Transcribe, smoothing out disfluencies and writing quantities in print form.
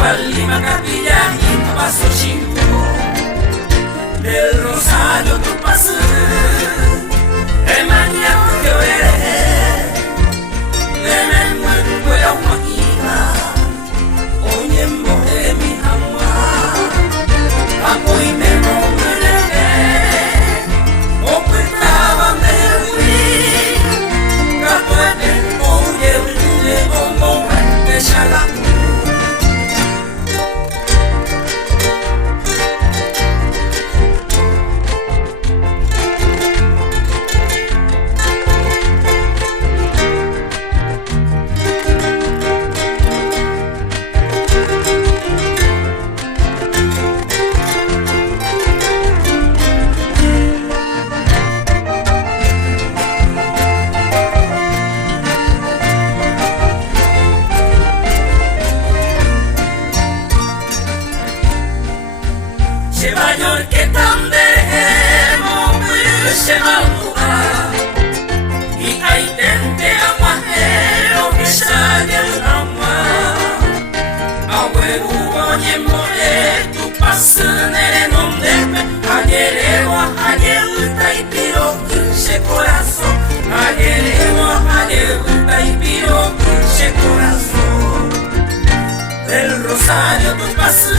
cual Lima Capilla y Paso Chico. Del Rosario tu paso, el mañana que eres, de me voy a Joaquina, oye de mi amor, apoy me nombré, o cuentaba me fui, capuete, oye, como de Chalacú. Mayor que tan dejemos se malura y hay tente aguajero que sale el agua a huevo oye more tu paso nere nombre ayer agua y piro se corazón ayer y piro se corazón del Rosario tu paso